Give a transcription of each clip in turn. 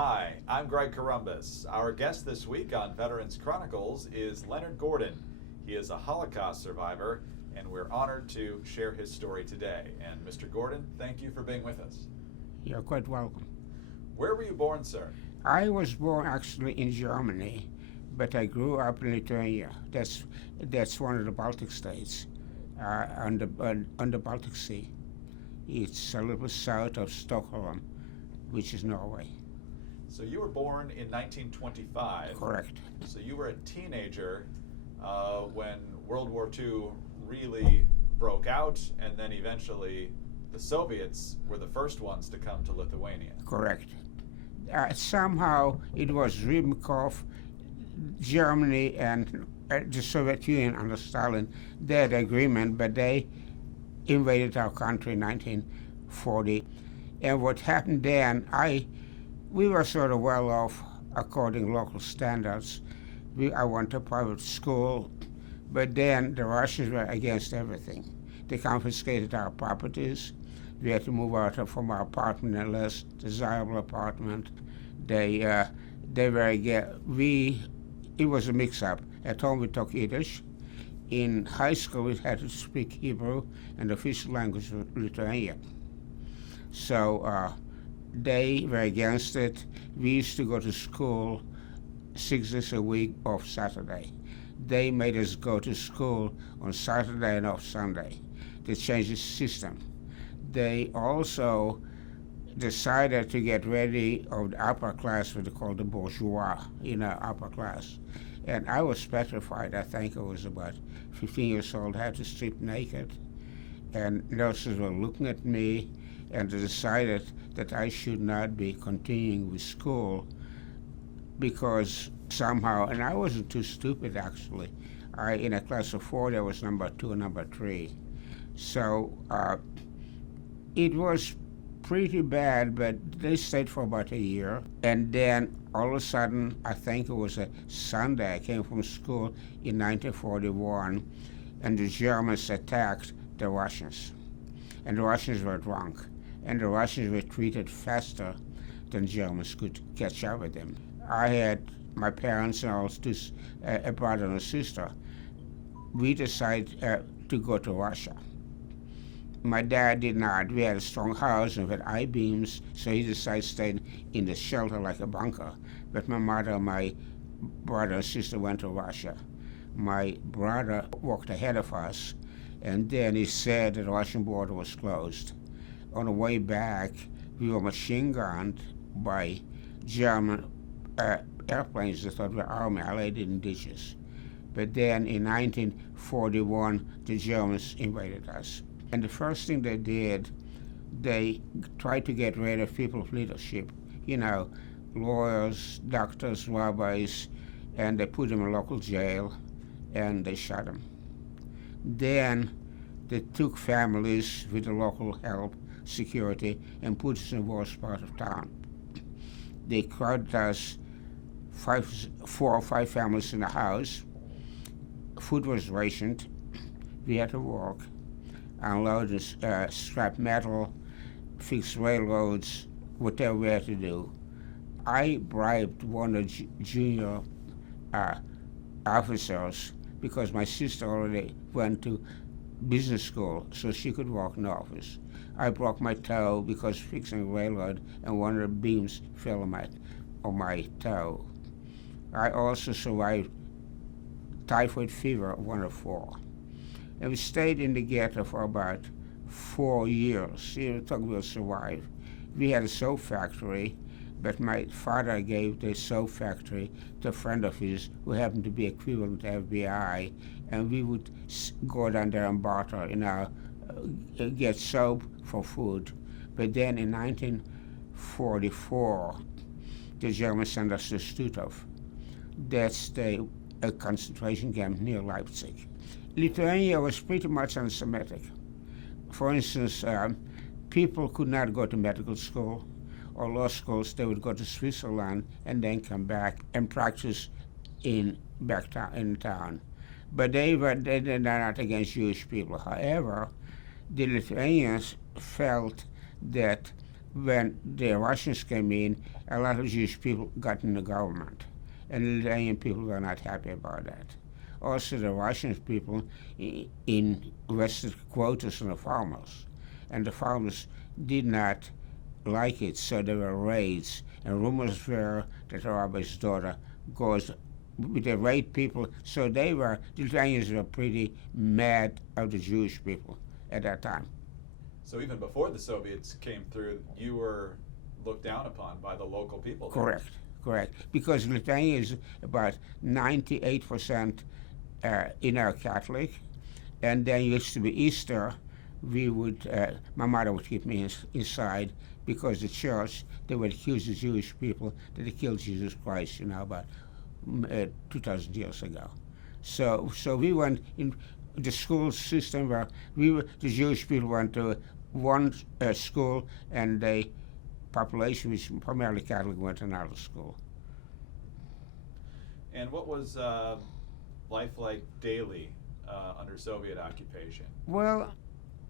Hi, I'm Greg Columbus. Our guest this week on Veterans Chronicles is Leonard Gordon. He is a Holocaust survivor, and we're honored to share his story today. And Mr. Gordon, thank you for being with us. You're quite welcome. Where were you born, sir? I was born actually in Germany, but I grew up in Lithuania. That's one of the Baltic states on the Baltic Sea. It's a little south of Stockholm, which is Norway. So you were born in 1925. Correct. So you were a teenager when World War II really broke out, and then eventually the Soviets were the first ones to come to Lithuania. Correct. Somehow it was Ribbentrop, Germany, and the Soviet Union under Stalin. They had agreement, but they invaded our country in 1940. And what happened then, we were sort of well off according to local standards. I went to private school, but then the Russians were against everything. They confiscated our properties. We had to move out from our apartment, a less desirable apartment. It was a mix-up. At home we talked Yiddish. In high school we had to speak Hebrew, and the official language was Lithuania. So they were against it. We used to go to school 6 days a week off Saturday. They made us go to school on Saturday and off Sunday. They changed the system. They also decided to get ready of the upper class, what they call the bourgeois, upper class. And I was petrified. I think I was about 15 years old. I had to strip naked. And nurses were looking at me, and they decided that I should not be continuing with school because somehow, and I wasn't too stupid actually. In a class of 4, there was number 2 and number 3. So it was pretty bad, but they stayed for about a year. And then all of a sudden, I think it was a Sunday, I came from school in 1941, and the Germans attacked the Russians. And the Russians were drunk. And the Russians were treated faster than Germans could catch up with them. I had my parents and also a brother and a sister. We decided to go to Russia. My dad did not. We had a strong house and we had I-beams, so he decided to stay in the shelter like a bunker. But my mother, my brother and sister went to Russia. My brother walked ahead of us, and then he said that the Russian border was closed. On the way back, we were machine gunned by German airplanes that thought were army. I laid in ditches. But then in 1941, the Germans invaded us. And the first thing they did, they tried to get rid of people of leadership, lawyers, doctors, rabbis, and they put them in local jail, and they shot them. Then they took families with the local help, security, and put us in the worst part of town. They crowded us, 4 or 5 families in the house. Food was rationed. We had to work, unload scrap metal, fix railroads, whatever we had to do. I bribed one of the junior officers because my sister already went to business school, so she could work in the office. I broke my toe because fixing a railroad, and one of the beams fell on my toe. I also survived typhoid fever, 1 of 4. And we stayed in the ghetto for about 4 years. Talk about survive. We had a soap factory, but my father gave the soap factory to a friend of his who happened to be equivalent to FBI, and we would go down there and barter, get soap for food. But then in 1944, the Germans sent us to Stuttgart. That's a concentration camp near Leipzig. Lithuania was pretty much anti-Semitic. For instance, people could not go to medical school or law schools. They would go to Switzerland and then come back and practice in town. But they were not against Jewish people. However, the Lithuanians felt that when the Russians came in, a lot of Jewish people got in the government, and the Lithuanian people were not happy about that. Also, the Russian people invested quotas on the farmers, and the farmers did not like it, so there were raids, and rumors were that the rabbi's daughter goes with the raid people, so the Lithuanians were pretty mad of the Jewish people at that time. So even before the Soviets came through, you were looked down upon by the local people. Correct. Because Lithuania is about 98% Catholic, and then used to be Easter. My mother would keep me inside because the church, they would accuse the Jewish people that they killed Jesus Christ, about 2,000 years ago. So we went in the school system where the Jewish people went to one school, and the population, which primarily Catholic, went to another school. And what was life like daily under Soviet occupation? Well,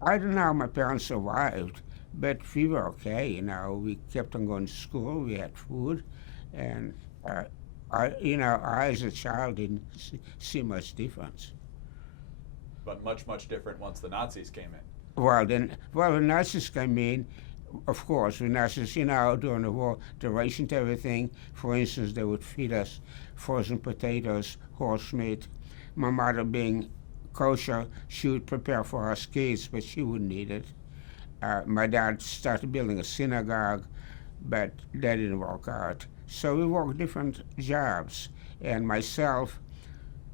I don't know how my parents survived, but we were okay. We kept on going to school. We had food, and I as a child didn't see much difference. But much different once the Nazis came in. Well, the Nazis came in. Of course, the Nazis, during the war, they rationed everything. For instance, they would feed us frozen potatoes, horse meat. My mother, being kosher, she would prepare for us kids, but she wouldn't eat it. My dad started building a synagogue, but that didn't work out. So we worked different jobs. And myself,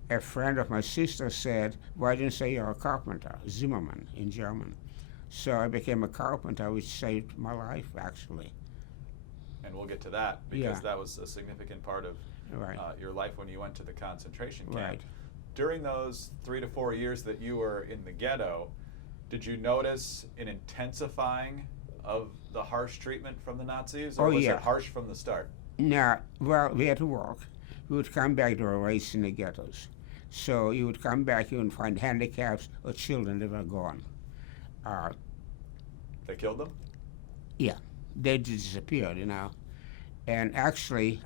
a friend of my sister said, "Why didn't you say you're a carpenter?" Zimmerman in German. So I became a carpenter, which saved my life, actually. And we'll get to that, because that was a significant part of your life when you went to the concentration camp. Right. During those 3 to 4 years that you were in the ghetto, did you notice an intensifying of the harsh treatment from the Nazis, or was it harsh from the start? No, well, we had to work. We would come back, there were raids in the ghettos. So you would come back, you would find handicaps or children that were gone. They killed them? Yeah, they disappeared, And actually,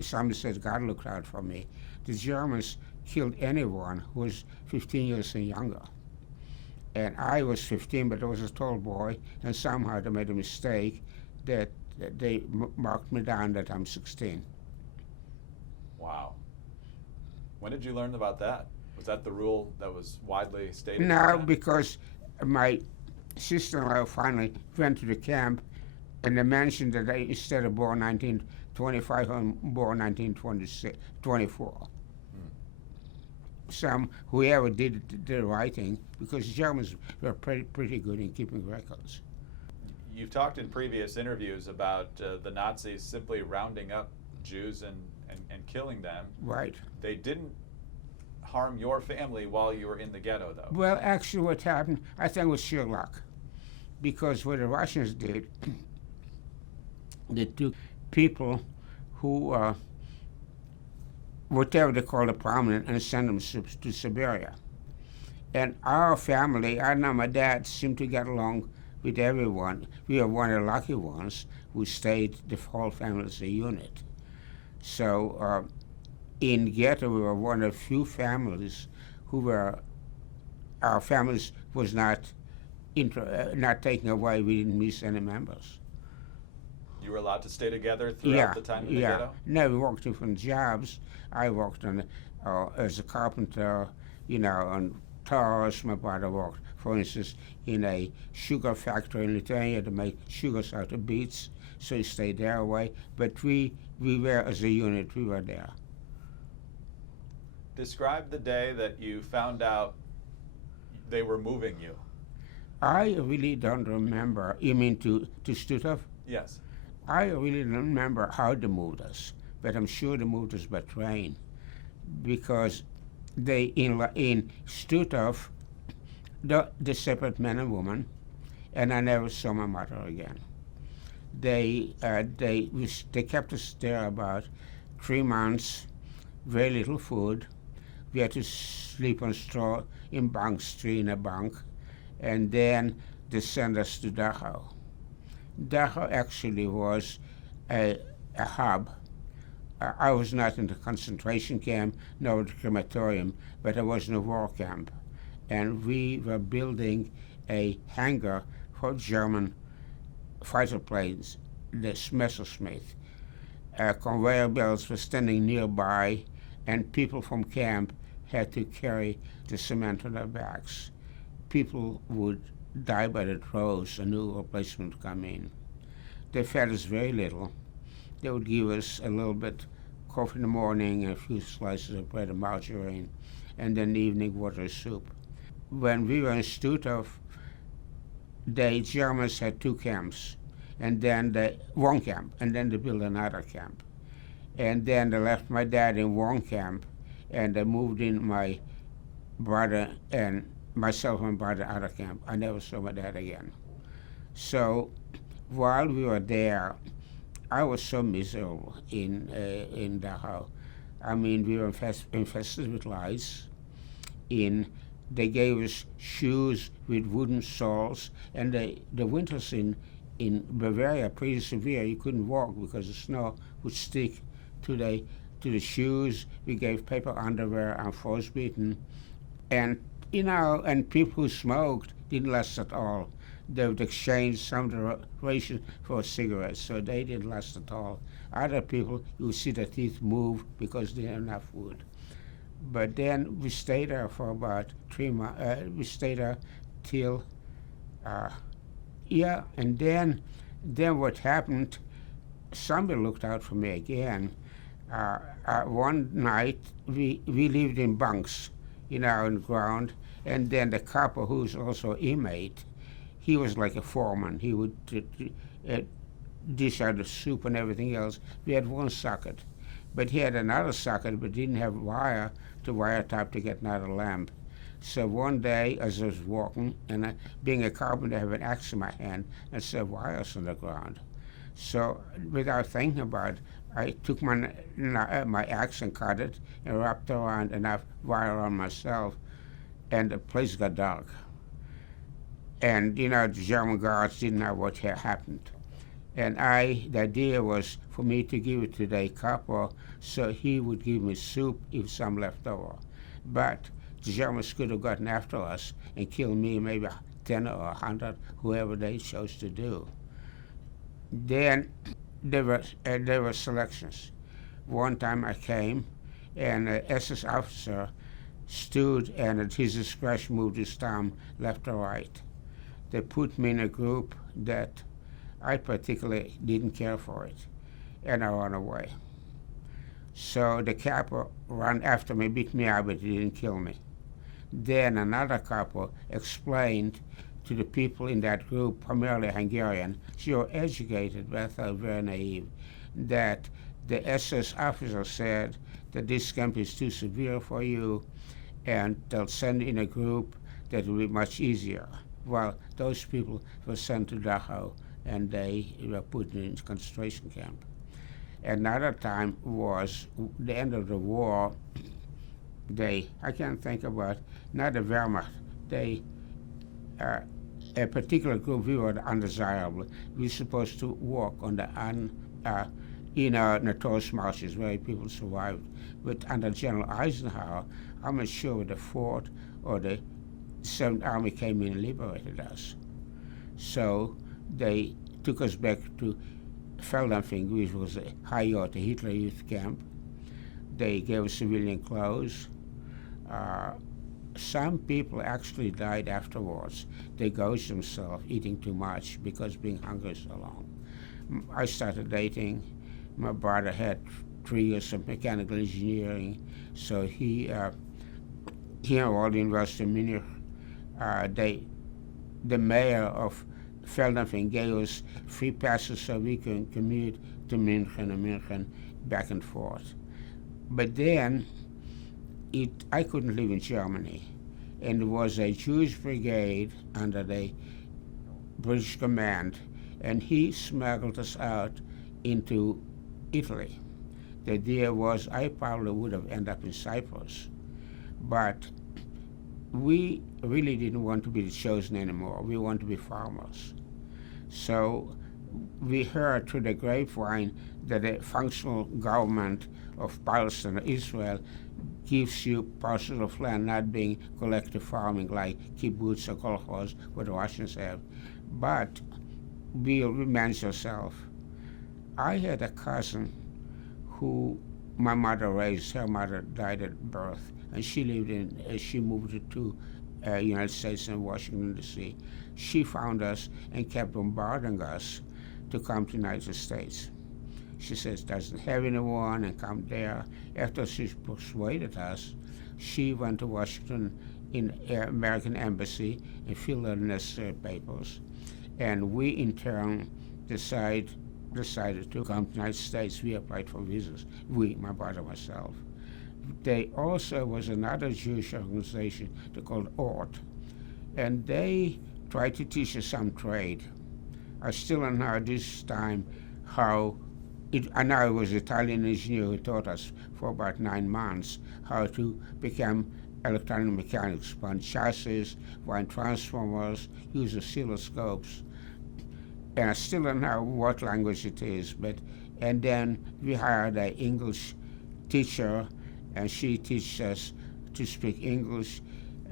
somebody said God looked out for me. The Germans killed anyone who was 15 years and younger. And I was 15, but I was a tall boy, and somehow they made a mistake that they marked me down that I'm 16. Wow. When did you learn about that? Was that the rule that was widely stated? No, because my sister-in-law finally went to the camp, and they mentioned that they, instead of born 1925, I'm born 1924. Whoever did the writing, because Germans were pretty good in keeping records. You've talked in previous interviews about the Nazis simply rounding up Jews and killing them. Right. They didn't harm your family while you were in the ghetto, though. Well, actually what happened, I think, was sheer luck. Because what the Russians did, they took people who, whatever they call the prominent, and sent them to Siberia. And our family, I know my dad seemed to get along with everyone. We were one of the lucky ones who stayed, the whole family as a unit. So in ghetto, we were one of the few families who were, our families was not taken away. We didn't miss any members. You were allowed to stay together throughout the time in the ghetto? No, we worked different jobs. I worked as a carpenter, on towers. My brother worked, for instance, in a sugar factory in Lithuania to make sugars out of beets, so he stayed there away. But we were, as a unit, we were there. Describe the day that you found out they were moving you. I really don't remember. You mean to Stuttgart? Yes. I really don't remember how they moved us, but I'm sure they moved us by train, because they in Stuttgart they separate men and women, and I never saw my mother again. They kept us there about 3 months, very little food. We had to sleep on straw in Bank Street in a bunk, and then they sent us to Dachau. Dachau actually was a hub. I was not in the concentration camp nor the crematorium, but I was in a war camp. And we were building a hangar for German fighter planes, the Messerschmitt. Conveyor belts were standing nearby, and people from camp had to carry the cement on their backs. People would die by the droves, a new replacement would come in. They fed us very little. They would give us a little bit coffee in the morning and a few slices of bread and margarine, and then evening water soup. When we were in Stutthof, the Germans had two camps, and then one camp, and then they built another camp. And then they left my dad in one camp, and they moved in my brother and myself and brother other camp. I never saw my dad again. So while we were there, I was so miserable in Dachau. I mean, we were infested with lice. They gave us shoes with wooden soles, and the winters in Bavaria pretty severe. You couldn't walk because the snow would stick to the shoes. We gave paper underwear and frostbitten, and and people who smoked didn't last at all. They would exchange some of the ration for cigarettes, so they didn't last at all. Other people, you would see their teeth move because they didn't have enough food. But then we stayed there for about 3 months. We stayed there till, and then what happened, somebody looked out for me again. One night, we lived in bunks, on the ground, and then the copper, who's also inmate, he was like a foreman. He would dish out the soup and everything else. We had one socket, but he had another socket, but didn't have wire to wire top to get another lamp. So one day, as I was walking, and being a carpenter, I have an axe in my hand, and saw wires on the ground. So without thinking about it, I took my axe and cut it, and wrapped around enough wire on myself, and the place got dark. And, the German guards didn't know what had happened. And the idea was for me to give it to the copper so he would give me soup if some left over. But the Germans could have gotten after us and killed me, maybe 10 or 100, whoever they chose to do. Then there were selections. One time I came, and an SS officer stood and at his discretion moved his thumb left or right. They put me in a group that I particularly didn't care for it, and I ran away. So the capo ran after me, beat me up, but he didn't kill me. Then another capo explained to the people in that group, primarily Hungarian, she was educated, but I thought very naive, that the SS officer said that this camp is too severe for you, and they'll send in a group that will be much easier. Well, those people were sent to Dachau, and they were put in a concentration camp. Another time was the end of the war. I can't think about, not the Wehrmacht, a particular group, we were undesirable. We were supposed to walk on the notorious marshes where people survived. But under General Eisenhower, I'm not sure the 4th or the 7th Army came in and liberated us. So they took us back to Feldafing, which was a Hayot, a Hitler youth camp. They gave us civilian clothes. Some people actually died afterwards. They gouged themselves eating too much because being hungry so long. I started dating. My brother had 3 years of mechanical engineering, so he enrolled in University of Munich. The mayor of Feldafing gave us free passes so we could commute to München and München back and forth. But then I couldn't live in Germany, and there was a Jewish brigade under the British command, and he smuggled us out into Italy. The idea was I probably would have ended up in Cyprus, but we really didn't want to be the chosen anymore. We wanted to be farmers. So we heard through the grapevine that the functional government of Palestine, Israel, gives you parcels of land, not being collective farming like kibbutz or kolkhoz, what the Russians have. But we manage yourself. I had a cousin who my mother raised. Her mother died at birth, and she moved to United States and Washington, D.C. She found us and kept bombarding us to come to the United States. She says, doesn't have anyone, and come there. After she persuaded us, she went to Washington in American Embassy and filled out necessary papers. And we, in turn, decided to come to the United States. We applied for visas. We, my brother, myself. They also was another Jewish organization they called ORT, and they tried to teach us some trade. I still don't know this time how I know it was an Italian engineer who taught us for about 9 months how to become electronic mechanics, run chassis, run transformers, use oscilloscopes. And I still don't know what language it is, and then we hired an English teacher, and she teaches us to speak English.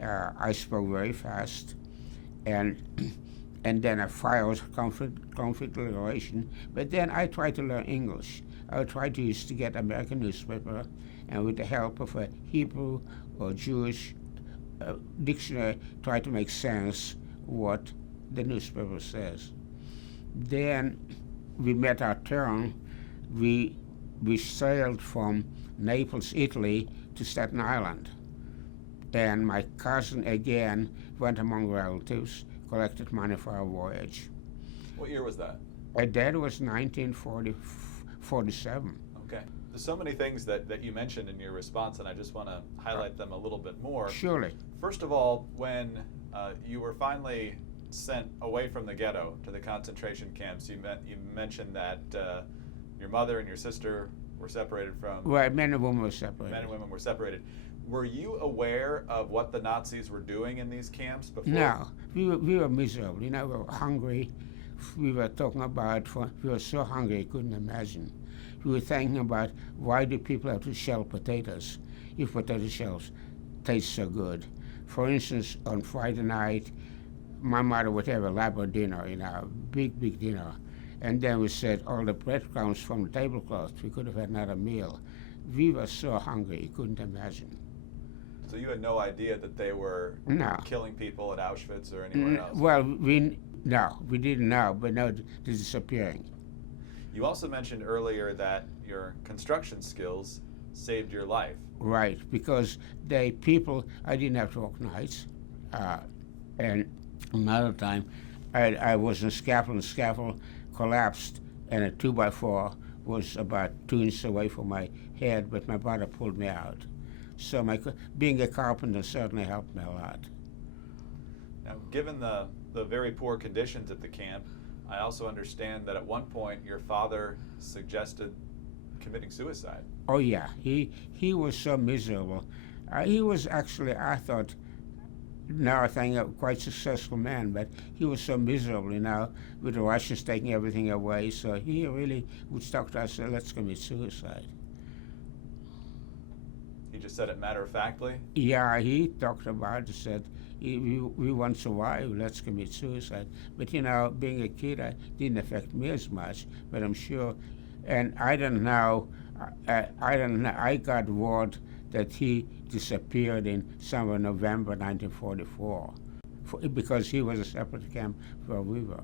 I spoke very fast, and then I filed conflict declaration. But then I tried to learn English. I tried to get American newspaper, and with the help of a Hebrew or Jewish dictionary, try to make sense what the newspaper says. Then we met our turn. We sailed from Naples, Italy, to Staten Island. And my cousin again went among relatives, collected money for our voyage. What year was that? That was 1947. Okay. There's so many things that you mentioned in your response, and I just want to highlight them a little bit more. Surely. First of all, when you were finally sent away from the ghetto to the concentration camps, you mentioned that your mother and your sister were separated from... Right, men and women were separated. Men and women were separated. Were you aware of what the Nazis were doing in these camps before? No, we were miserable. We were hungry. We were talking about, we were so hungry you couldn't imagine. We were thinking about why do people have to shell potatoes if potato shells taste so good. For instance, on Friday night, my mother would have a elaborate dinner, big dinner. And then we said all the breadcrumbs from the tablecloth. We could have had another meal. We were so hungry you couldn't imagine. So you had no idea that they were killing people at Auschwitz or anywhere else? Well, we didn't know, but now they're disappearing. You also mentioned earlier that your construction skills saved your life. Right, because I didn't have to work nights. And another time, I was in scaffold, and the scaffold collapsed, and a 2x4 was about 2 inches away from my head, but my brother pulled me out. So being a carpenter certainly helped me a lot. Now, given the very poor conditions at the camp, I also understand that at one point your father suggested committing suicide. Oh yeah, he was so miserable. He was actually, I thought, now I think a quite successful man, but he was so miserable, with the Russians taking everything away. So he really would talk to us, let's commit suicide. He just said it matter-of-factly? Yeah, he talked about it, said, we won't survive, let's commit suicide. But being a kid, it didn't affect me as much, but I'm sure, and I don't know, I got word that he disappeared in somewhere November 1944, because he was a separate camp where we were.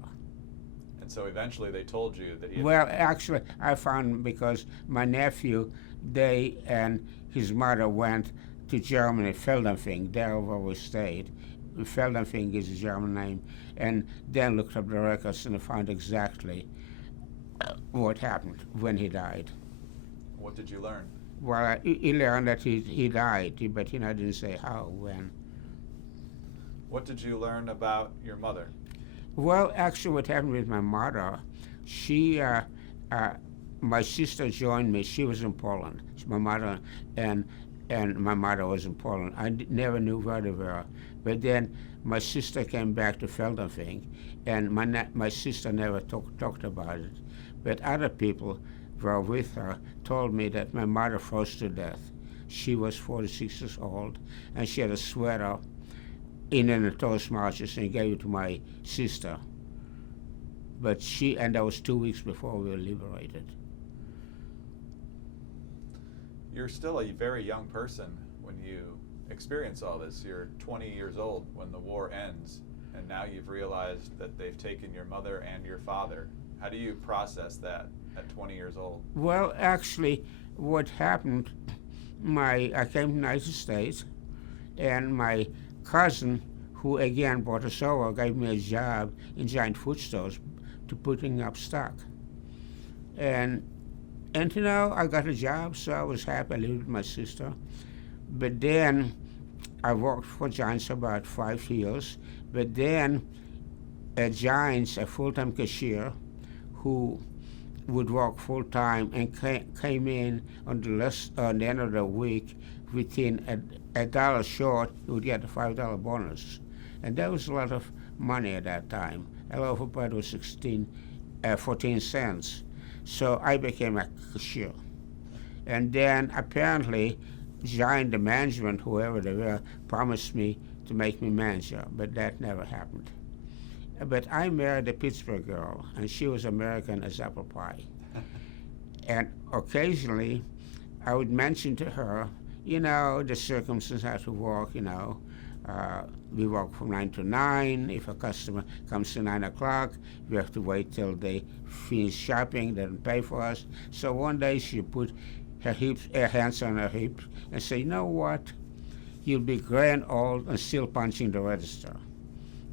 And so eventually they told you that he... Well, actually, I found because my nephew, they and his mother went to Germany, Feldenfing, there where we stayed. Feldenfing is a German name, and then looked up the records and found exactly what happened when he died. What did you learn? Well, he learned that he died, but didn't say how, when. What did you learn about your mother? Well, actually, what happened with my mother, my sister joined me. She was in Poland, my mother, and and my mother was in Poland. I never knew where they were. But then my sister came back to Feldafing, and my sister never talked about it. But other people who were with her told me that my mother froze to death. She was 46 years old, and she had a sweater in the toast marches and gave it to my sister. But and that was 2 weeks before we were liberated. You're still a very young person when you experience all this. You're 20 years old when the war ends, and now you've realized that they've taken your mother and your father. How do you process that at 20 years old? Well, actually, what happened, I came to the United States, and my cousin, who again brought us over, gave me a job in giant food stores to putting up stock. And you know, I got a job, so I was happy. I lived with my sister. But then I worked for Giants about 5 years. But then at Giants, a full-time cashier who would work full-time and came in on the end of the week within a dollar short, he would get a $5 bonus. And that was a lot of money at that time. A loaf of bread was 14 cents. So I became a cashier. And then apparently, Giant, the management, whoever they were, promised me to make me manager, but that never happened. But I married a Pittsburgh girl, and she was American as apple pie. And occasionally, I would mention to her, you know, the circumstances how to work, you know. We work from 9 to 9. If a customer comes to 9 o'clock, we have to wait till they finish shopping, they don't pay for us. So one day she put her hands on her hips and said, you know what? You'll be grand old and still punching the register.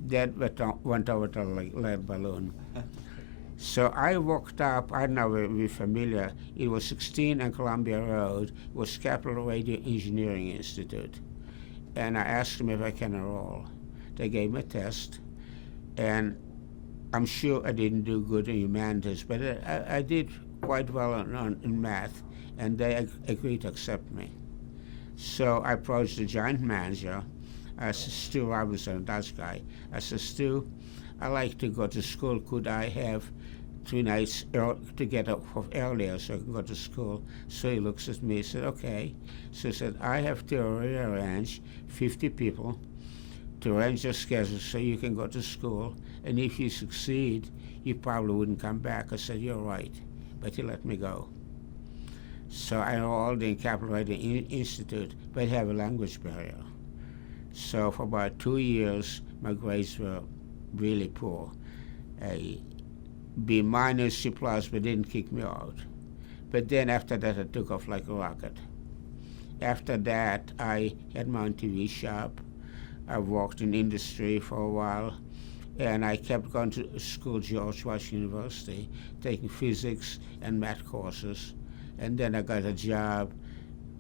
That went over to the lead balloon. So I walked up, I don't know if you're familiar, it was 16 on Columbia Road, it was Capital Radio Engineering Institute. And I asked them if I can enroll. They gave me a test, and I'm sure I didn't do good in humanities, but I did quite well in math, and they agreed to accept me. So I approached the Giant manager. I said, Stu Robinson, a Dutch guy. I said, Stu, I like to go to school. Could I have 3 nights to get off earlier so I can go to school? So he looks at me and said, okay. So he said, I have to rearrange 50 people to arrange your schedule so you can go to school. And if you succeed, you probably wouldn't come back. I said, you're right. But he let me go. So I enrolled in Capital Radio Institute, but I have a language barrier. So for about 2 years, my grades were really poor. A B minus, C plus, but didn't kick me out. But then after that, I took off like a rocket. After that, I had my own TV shop. I worked in industry for a while, and I kept going to school, George Washington University, taking physics and math courses. And then I got a job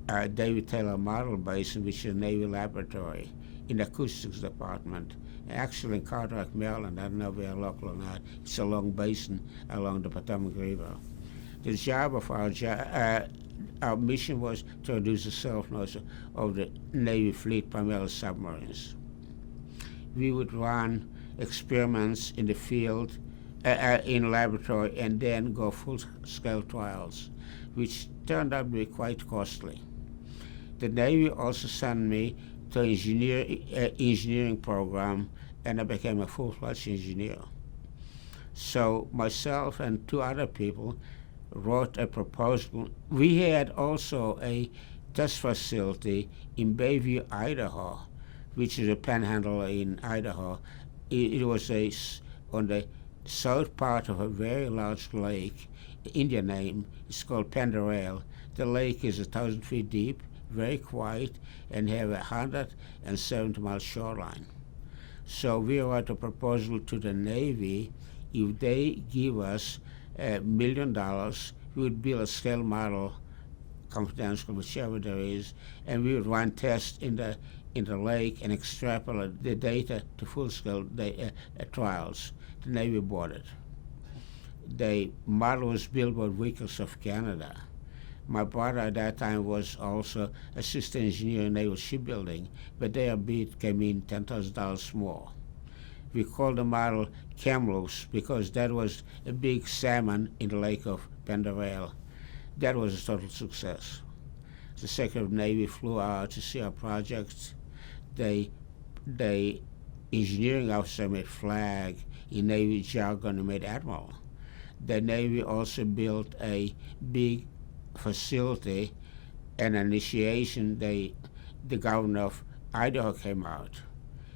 at David Taylor Model Basin, which is a Navy laboratory, in the acoustics department, actually in Cartwright, Maryland. I don't know if they're local or not. It's a long basin along the Potomac River. The job of our mission was to reduce the self-notice of the Navy fleet, primarily submarines. We would run experiments in the field, in a laboratory, and then go full-scale trials, which turned out to be quite costly. The Navy also sent me to engineering program, and I became a full-fledged engineer. So myself and 2 other people wrote a proposal. We had also a test facility in Bayview, Idaho, which is a panhandle in Idaho. It was on the south part of a very large lake. The Indian name is called Penderale. The lake is 1,000 feet deep, very quiet, and have 170-mile shoreline. So we wrote a proposal to the Navy. If they give us $1 million, we would build a scale model, confidential, whichever there is, and we would run tests in the lake and extrapolate the data to full-scale trials. The Navy bought it. The model was built by Wickers of Canada. My brother at that time was also assistant engineer in naval shipbuilding, but their bid came in $10,000 more. We called the model Kamloops because that was a big salmon in the lake of Pendervale. That was a total success. The Secretary of the Navy flew out to see our projects. The engineering officer made flag. In Navy jargon, he made admiral. The Navy also built a big facility and initiation. The governor of Idaho came out.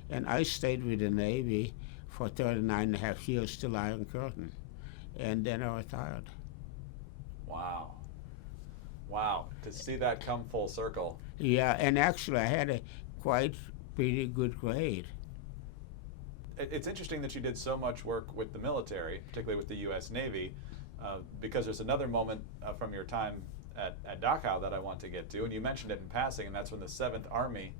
And I stayed with the Navy for 39 and a half years till Iron Curtain. And then I retired. Wow. Wow. To see that come full circle. Yeah, and actually I had a quite pretty good grade. It's interesting that you did so much work with the military, particularly with the U.S. Navy, because there's another moment from your time at Dachau that I want to get to, and you mentioned it in passing, and that's when the 7th Army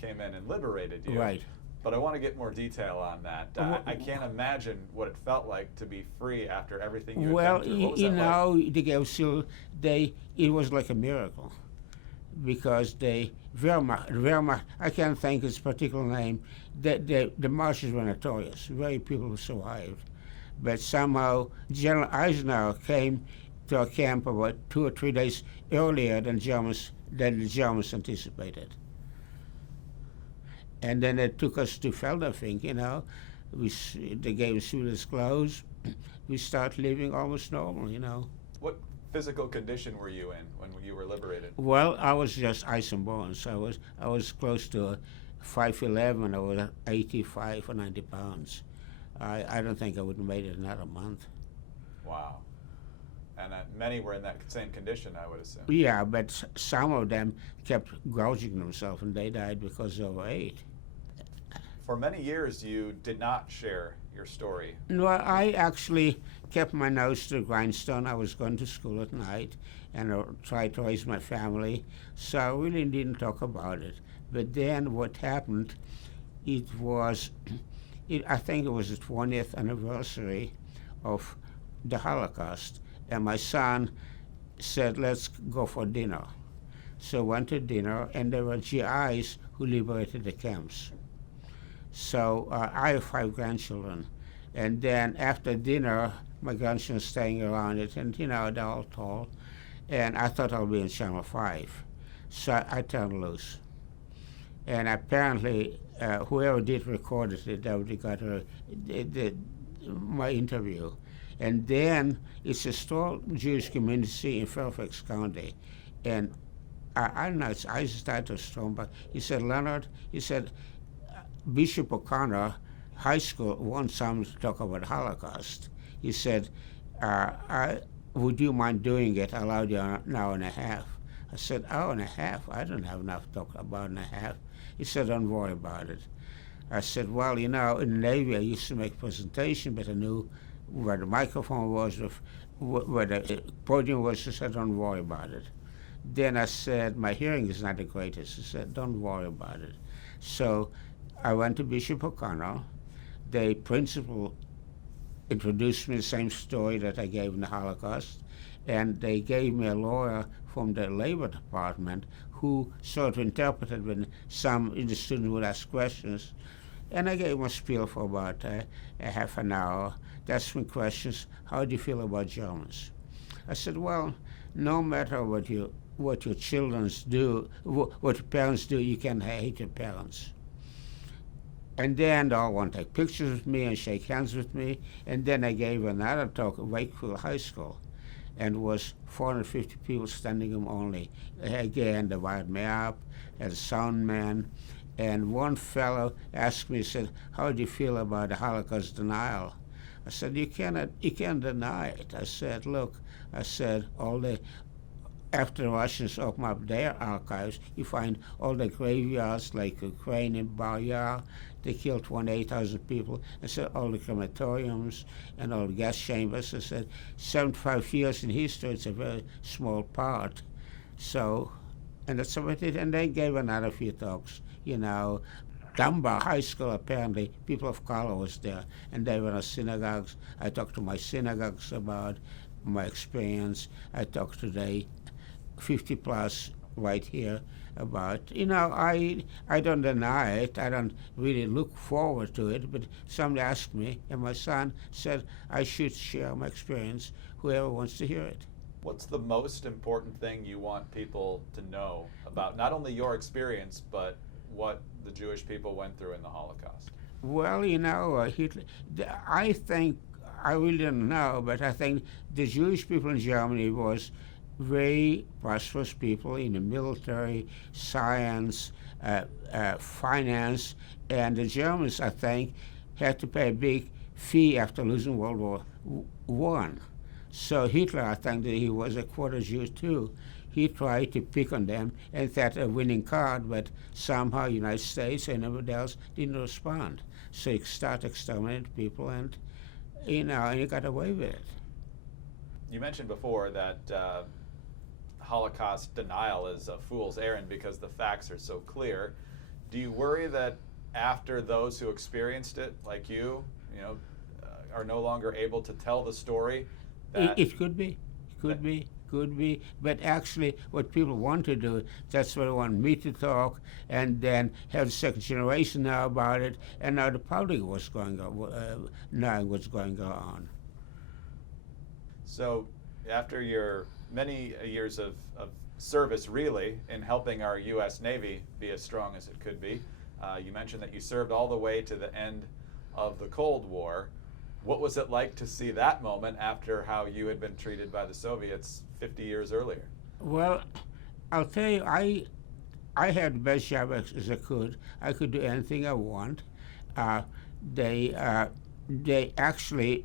came in and liberated you. Right. But I want to get more detail on that. I can't imagine what it felt like to be free after everything you had been through. What was that like? The Gausil, it was like a miracle, because the Wehrmacht, I can't think its particular name, the marches were notorious. Very people survived. But somehow General Eisenhower came to our camp about 2 or 3 days earlier than the Germans anticipated. And then they took us to Feldafing, They gave us civilian clothes. We started living almost normal, What physical condition were you in when you were liberated? Well, I was just ice and bones. I was close to 5'11". I was 85 or 90 pounds. I don't think I would have made it another month. Wow. And many were in that same condition, I would assume. Yeah, but some of them kept gouging themselves, and they died because they overate. For many years, you did not share your story. No, I actually kept my nose to the grindstone. I was going to school at night and tried to raise my family, so I really didn't talk about it. But then what happened, I think it was the 20th anniversary of the Holocaust, and my son said, let's go for dinner. So went to dinner, and there were GIs who liberated the camps. So I have 5 grandchildren. And then after dinner, my grandchildren staying around it, and they're all tall. And I thought I'll be in Channel 5. So I turned loose. And apparently, whoever did record it, they got my interview. And then it's a strong Jewish community in Fairfax County. And I don't know, it's Eisenstadt strong, but he said, Leonard, Bishop O'Connor High School wants someone to talk about Holocaust. He said, would you mind doing it? I allowed you an hour and a half. I said, hour and a half? I don't have enough to talk about an hour and a half. He said, don't worry about it. I said, well, in the Navy, I used to make presentation, but I knew where the microphone was, where the podium was. I said, don't worry about it. Then I said, my hearing is not the greatest. I said, don't worry about it. So I went to Bishop O'Connor. The principal introduced me the same story that I gave in the Holocaust, and they gave me a lawyer from the Labor Department who sort of interpreted when some of the students would ask questions. And I gave him a spiel for about a half an hour. That's when questions, how do you feel about Germans? I said, well, no matter what your children do, what your parents do, you can hate your parents. And then they all want to take pictures with me and shake hands with me. And then I gave another talk at Wakefield High School, and was 450 people standing room only. Again, they wired me up as a sound man. And one fellow asked me, said, how do you feel about the Holocaust denial? I said, you can't deny it. I said, look, after the Russians open up their archives, you find all the graveyards like Ukraine and Bar Yar. They killed 28,000 people. I said, all the crematoriums and all the gas chambers. I said, 75 years in history, it's a very small part. So, and that's about it. And they gave another few talks. Dunbar High School, apparently, people of color was there, and they were in synagogues. I talked to my synagogues about my experience. I talked to the 50 plus right here about. I don't deny it. I don't really look forward to it, but somebody asked me, and my son said I should share my experience, whoever wants to hear it. What's the most important thing you want people to know about not only your experience, but what the Jewish people went through in the Holocaust? Well, Hitler, I think, I really don't know, but I think the Jewish people in Germany was very prosperous people in the military, science, finance, and the Germans, I think, had to pay a big fee after losing World War One. So Hitler, I think that he was a quarter Jew too. He tried to pick on them and that a winning card, but somehow United States and everybody else didn't respond. So he started exterminating people, and he got away with it. You mentioned before that Holocaust denial is a fool's errand because the facts are so clear. Do you worry that after those who experienced it, like you, are no longer able to tell the story? It could be, could be. But actually, what people want to do, that's what they want me to talk, and then have the second generation know about it, and now the public was going on, knowing what's going on. So, after your many years of service, really, in helping our U.S. Navy be as strong as it could be, you mentioned that you served all the way to the end of the Cold War. What was it like to see that moment after how you had been treated by the Soviets 50 years earlier? Well, I'll tell you, I had the best job as I could. I could do anything I want. They actually,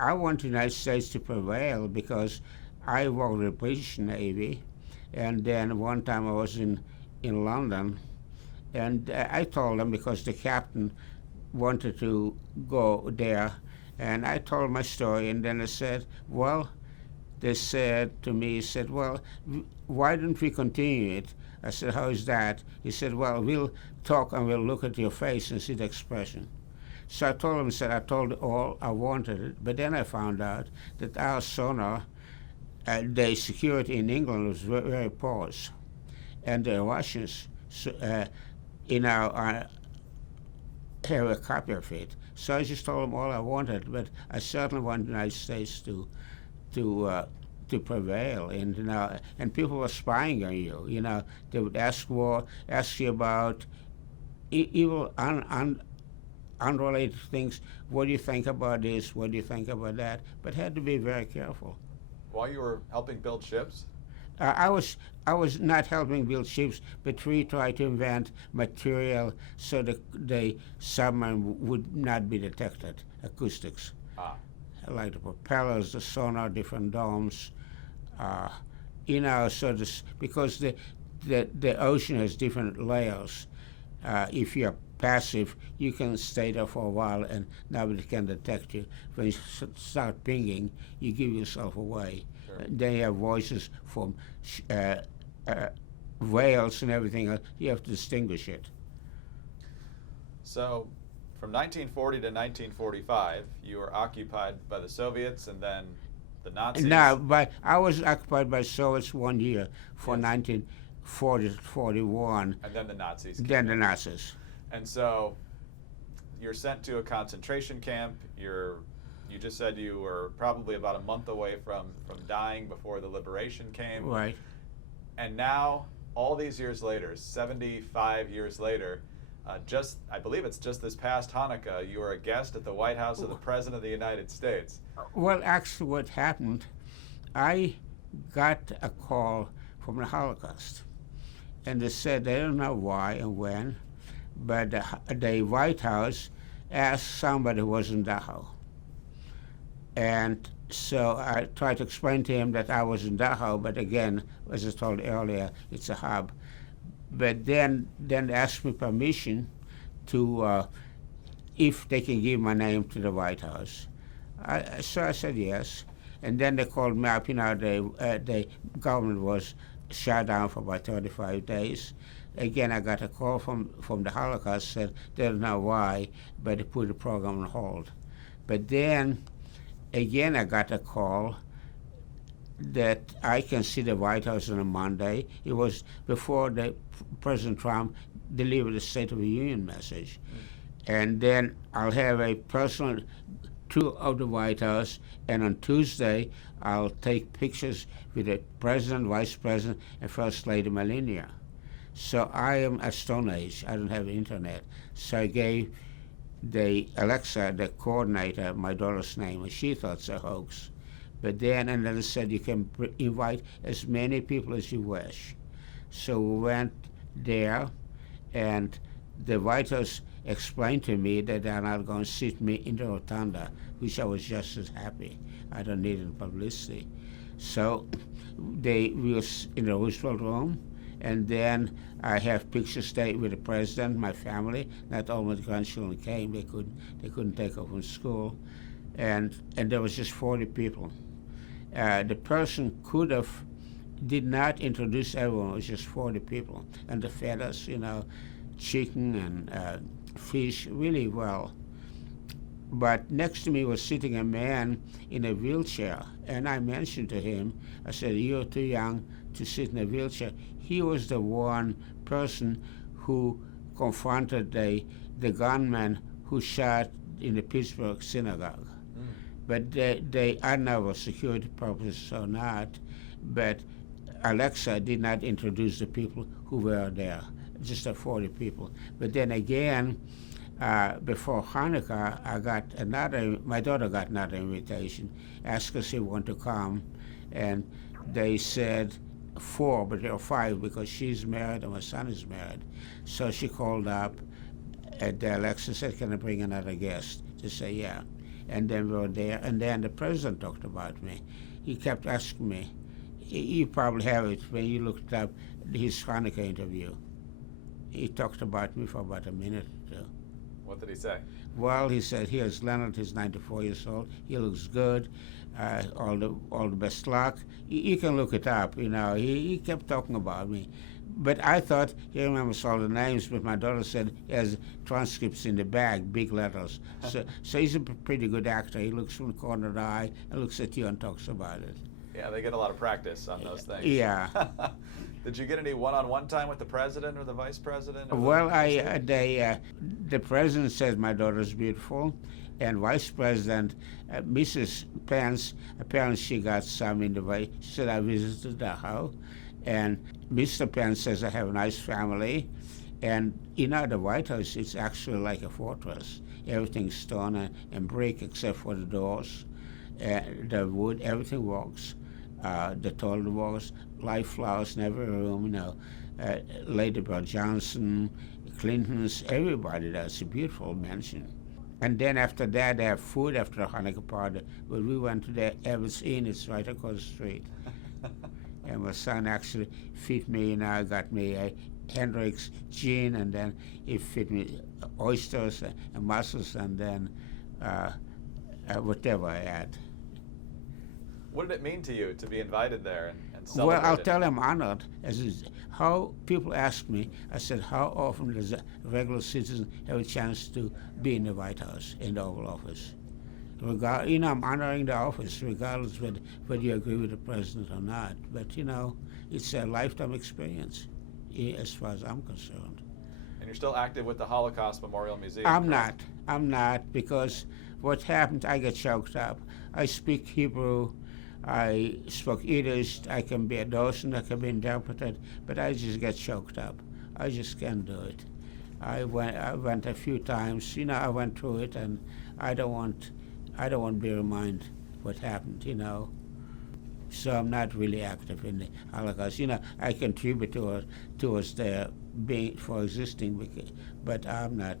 I want the United States to prevail because I worked with the British Navy, and then one time I was in London, and I told them because the captain wanted to go there, and I told my story, and then they said to me, well, why don't we continue it? I said, how is that? He said, well, we'll talk and we'll look at your face and see the expression. So I told him, I told all I wanted, but then I found out that our sonar, the security in England was very, very porous, and the Russians, have a copy of it. So I just told them all I wanted, but I certainly want the United States to prevail, and people were spying on you. They would ask you about evil, unrelated things. What do you think about this? What do you think about that? But had to be very careful. While you were helping build ships? I was not helping build ships, but we tried to invent material so that the submarine would not be detected. Acoustics, like the propellers, the sonar, different domes. Because the ocean has different layers. If you're passive, you can stay there for a while and nobody can detect you. When you start pinging, you give yourself away. Sure. They have voices from whales and everything else. You have to distinguish it. So, from 1940 to 1945, you were occupied by the Soviets and then the Nazis. No, but I was occupied by Soviets 1 year for 1940 to 41. And then the Nazis. Then the Nazis. And so, you're sent to a concentration camp. You just said you were probably about a month away from dying before the liberation came. Right. And now, all these years later, 75 years later, I believe it's just this past Hanukkah, you were a guest at the White House of the President of the United States. Well, actually what happened, I got a call from the Holocaust. And they said they don't know why and when, but the White House asked somebody who was in Dachau. And so I tried to explain to him that I was in Dachau, but again, as I told earlier, it's a hub. But then they asked me permission to, if they can give my name to the White House. So I said yes. And then they called me up, the government was shut down for about 35 days. Again, I got a call from the Holocaust, said they don't know why, but they put the program on hold. But then, again, I got a call that I can see the White House on a Monday. It was before President Trump delivered the State of the Union message. And then I'll have a personal tour of the White House, and on Tuesday I'll take pictures with the President, Vice President, and First Lady Melania. So I am a Stone Age. I don't have internet. So I gave the Alexa, the coordinator, my daughter's name, and she thought it's a hoax. But then, and then it said you can invite as many people as you wish. So we went there, and the White House explained to me that they're not going to sit me in the rotunda, which I was just as happy. I don't need any publicity. So we was in the Roosevelt room, and then I have pictures there with the president, my family. Not all my grandchildren came; they couldn't take off from school, and there was just 40 people. The person did not introduce everyone. It was just 40 people, and they fed us, chicken and fish really well. But next to me was sitting a man in a wheelchair, and I mentioned to him, I said, "You're too young to sit in a wheelchair." He was the one person who confronted the gunman who shot in the Pittsburgh synagogue. But I don't know for security purposes or not, but Alexa did not introduce the people who were there, just the 40 people. But then again, before Hanukkah, my daughter got another invitation, asked us if we want to come, and they said 4, but there were 5 because she's married and my son is married. So she called up, and Alexa said, "Can I bring another guest?" To say, yeah. And then we were there, and then the president talked about me. He kept asking me, you probably have it when you looked up his Hanukkah interview. He talked about me for about a minute or two. What did he say? Well, he said, "Here's Leonard, he's 94 years old, he looks good, all the best luck." You can look it up, he kept talking about me. But I thought he remembers all the names, but my daughter said he has transcripts in the bag, big letters. So he's a pretty good actor. He looks from the corner of the eye and looks at you and talks about it. Yeah, they get a lot of practice on those things. Yeah. Did you get any one-on-one time with the president or the vice president? Well, the president said my daughter's beautiful, and vice president, Mrs. Pence, apparently she got some in the way. She said I visited Dachau, and Mr. Pence says I have a nice family, and the White House, it's actually like a fortress. Everything's stone and brick except for the doors. The wood, everything works. The toilet works, live flowers in every room, Lady Bird Johnson, Clintons, everybody does. It's a beautiful mansion. And then after that, they have food after the Hanukkah party. But we went to the Evans Inn, it's right across the street. And my son actually fed me, got me a Hendrix gin, and then he fed me oysters and mussels, and then whatever I had. What did it mean to you to be invited there and celebrated? Well, I'll tell them honored. How people ask me, I said, how often does a regular citizen have a chance to be in the White House, in the Oval Office? I'm honoring the office, regardless whether you agree with the president or not. But, it's a lifetime experience, as far as I'm concerned. And you're still active with the Holocaust Memorial Museum? I'm not, because what happened, I get choked up. I speak Hebrew, I spoke Yiddish, I can be a docent, I can be interpreted, but I just get choked up. I just can't do it. I went a few times, I went through it, and I don't want to be reminded what happened, So I'm not really active in the Holocaust. I contribute towards their being, for existing, but I'm not.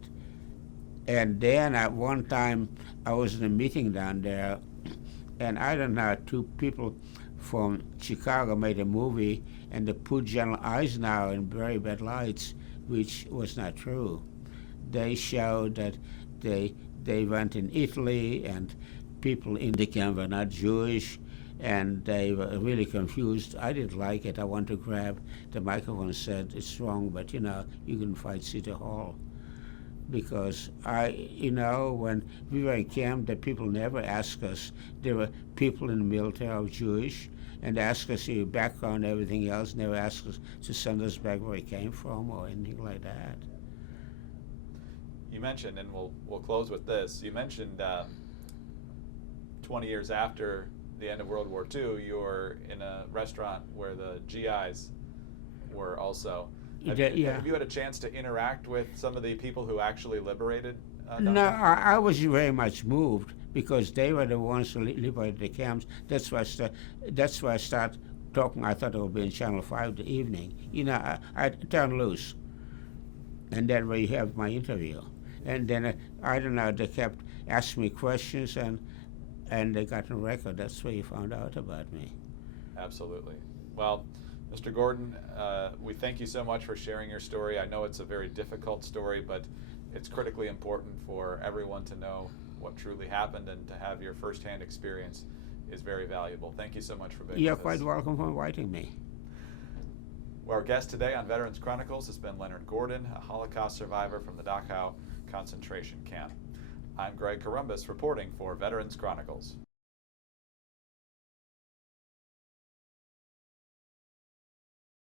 And then at one time, I was in a meeting down there, and I don't know, 2 people from Chicago made a movie, and they put General Eisenhower in very bad lights, which was not true. They showed that they went in Italy, and people in the camp were not Jewish, and they were really confused. I didn't like it. I wanted to grab the microphone and said, it's wrong, but you can fight City Hall. because when we were in camp, the people never asked us. There were people in the military who were Jewish, and they asked us your background and everything else, never asked us to send us back where we came from or anything like that. You mentioned, and we'll close with this, you mentioned 20 years after the end of World War II, you were in a restaurant where the GIs were also. Have you had a chance to interact with some of the people who actually liberated Dachau? No, I was very much moved because they were the ones who liberated the camps. That's why I started talking. I thought it would be in Channel 5 the evening. I turned loose. And then we have my interview. And then, I don't know, they kept asking me questions and they got on record. That's where you found out about me. Absolutely. Well, Mr. Gordon, we thank you so much for sharing your story. I know it's a very difficult story, but it's critically important for everyone to know what truly happened, and to have your firsthand experience is very valuable. Thank you so much for being with us. You're quite welcome for inviting me. Our guest today on Veterans Chronicles has been Leonard Gordon, a Holocaust survivor from the Dachau concentration camp. I'm Greg Columbus reporting for Veterans Chronicles.